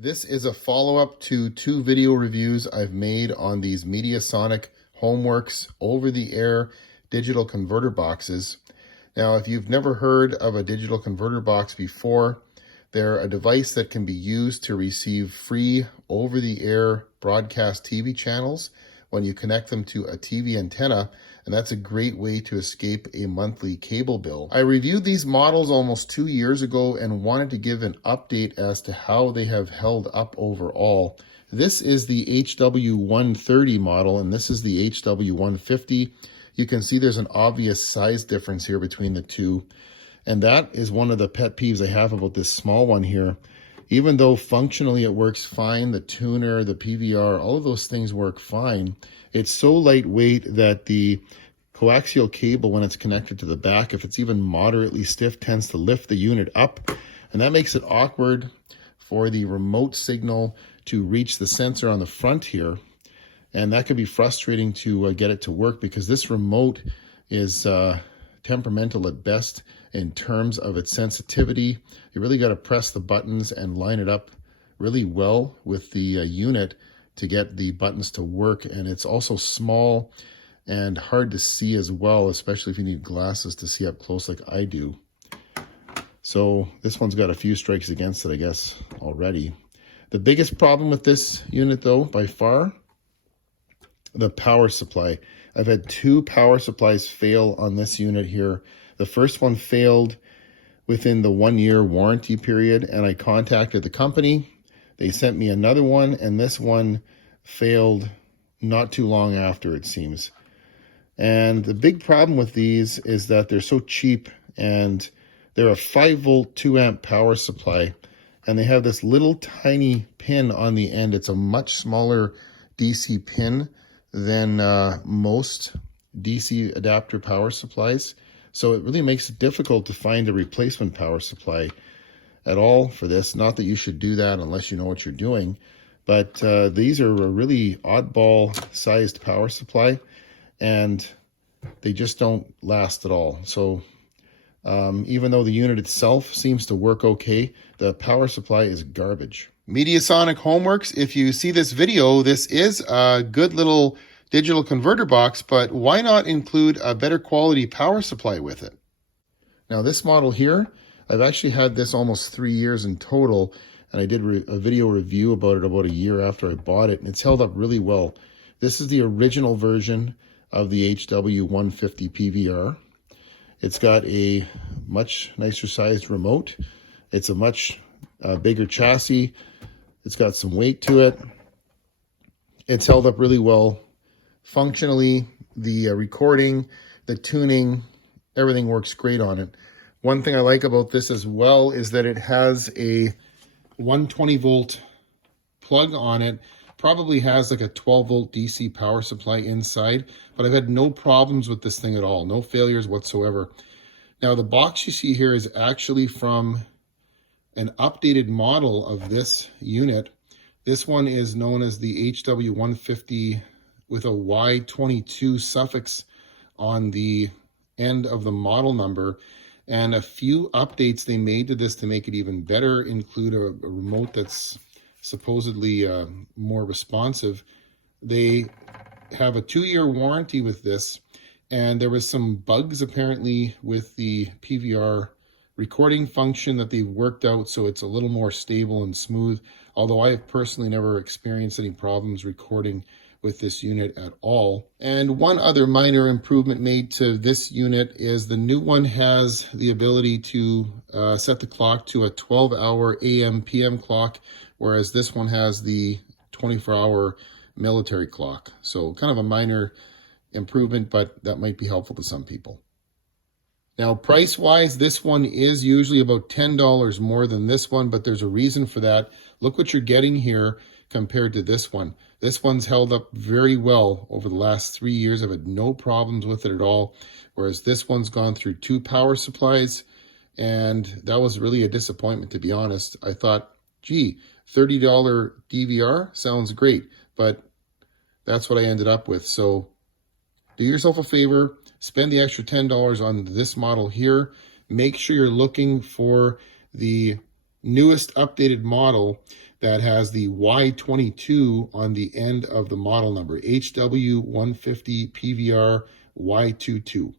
This is a follow-up to two video reviews I've made on these Mediasonic Homeworx over-the-air digital converter boxes. Now, if you've never heard of a digital converter box before, they're a device that can be used to receive free over-the-air broadcast TV channels when you connect them to a TV antenna, and that's a great way to escape a monthly cable bill. I reviewed these models almost 2 years ago and wanted to give an update as to how they have held up overall. This is the HW130 model, and this is the HW150. You can see there's an obvious size difference here between the two, and that is one of the pet peeves I have about this small one here. Even though functionally it works fine, the tuner, the PVR, all of those things work fine, it's so lightweight that the coaxial cable, when it's connected to the back, if it's even moderately stiff, tends to lift the unit up, and that makes it awkward for the remote signal to reach the sensor on the front here, and that can be frustrating to get it to work because this remote is temperamental at best in terms of its sensitivity. You really got to press the buttons and line it up really well with the unit to get the buttons to work, and it's also small and hard to see as well, especially if you need glasses to see up close like I do. So this one's got a few strikes against it, I guess, already. The biggest problem with this unit, though, by far, the power supply. I've had two power supplies fail on this unit here. The first one failed within the 1-year warranty period, and I contacted the company. They sent me another one, and this one failed not too long after, it seems. And the big problem with these is that they're so cheap, and they're a 5-volt, 2-amp power supply, and they have this little tiny pin on the end. It's a much smaller DC pin than most DC adapter power supplies. So it really makes it difficult to find a replacement power supply at all for this. Not that you should do that unless you know what you're doing, but these are a really oddball sized power supply, and they just don't last at all. So even though the unit itself seems to work okay, the power supply is garbage. Mediasonic Homeworx, if you see this video, this is a good little digital converter box, but why not include a better quality power supply with it? Now this model here, I've actually had this almost 3 years in total, and I did a video review about it about a year after I bought it, and it's held up really well. This is the original version of the HW150PVR. It's got a much nicer sized remote. It's a much bigger chassis. It's got some weight to it. It's held up really well. Functionally, the recording, the tuning, everything works great on it. One thing I like about this as well is that it has a 120-volt plug on it. Probably has like a 12-volt DC power supply inside, but I've had no problems with this thing at all. No failures whatsoever. Now, the box you see here is actually from an updated model of this unit. This one is known as the HW150 with a Y22 suffix on the end of the model number. And a few updates they made to this to make it even better include a remote that's supposedly more responsive. They have a 2-year warranty with this, and there was some bugs apparently with the PVR recording function that they've worked out, so it's a little more stable and smooth, although I have personally never experienced any problems recording with this unit at all. And one other minor improvement made to this unit is the new one has the ability to set the clock to a 12-hour AM PM clock, whereas this one has the 24-hour military clock. So kind of a minor improvement, but that might be helpful to some people. Now, price-wise, this one is usually about $10 more than this one, but there's a reason for that. Look what you're getting here compared to this one. This one's held up very well over the last 3 years. I've had no problems with it at all, whereas this one's gone through 2 power supplies, and that was really a disappointment, to be honest. I thought, gee, $30 DVR sounds great, but that's what I ended up with. So do yourself a favor, spend the extra $10 on this model here. Make sure you're looking for the newest updated model. that has the Y22 on the end of the model number, HW150PVR Y22.